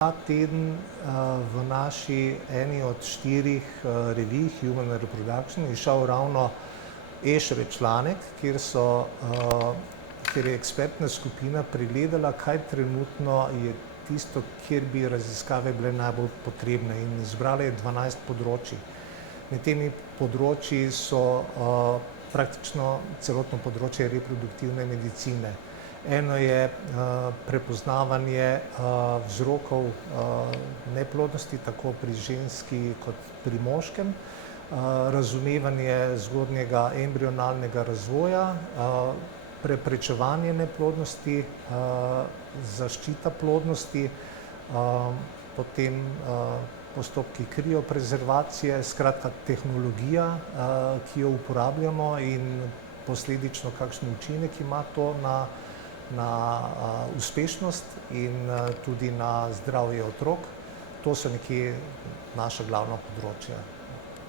Ta teden v naši eni od 4 revij Human Reproduction je šel ravno ESHRE članek, kjer je ekspertna skupina pregledala, kaj trenutno je tisto, kjer bi raziskave bile najbolj potrebne, in izbrala je 12 področij. Med temi področji so praktično celotno področje reproduktivne medicine. Eno je prepoznavanje vzrokov neplodnosti tako pri ženski kot pri moškem, razumevanje zgodnjega embrionalnega razvoja, preprečevanje neplodnosti, zaščita plodnosti, potem postopki krioprezervacije, skratka tehnologija, ki jo uporabljamo, in posledično kakšen učinek ima to na uspešnost in tudi na zdravje otrok. To so nekje naša glavna področja.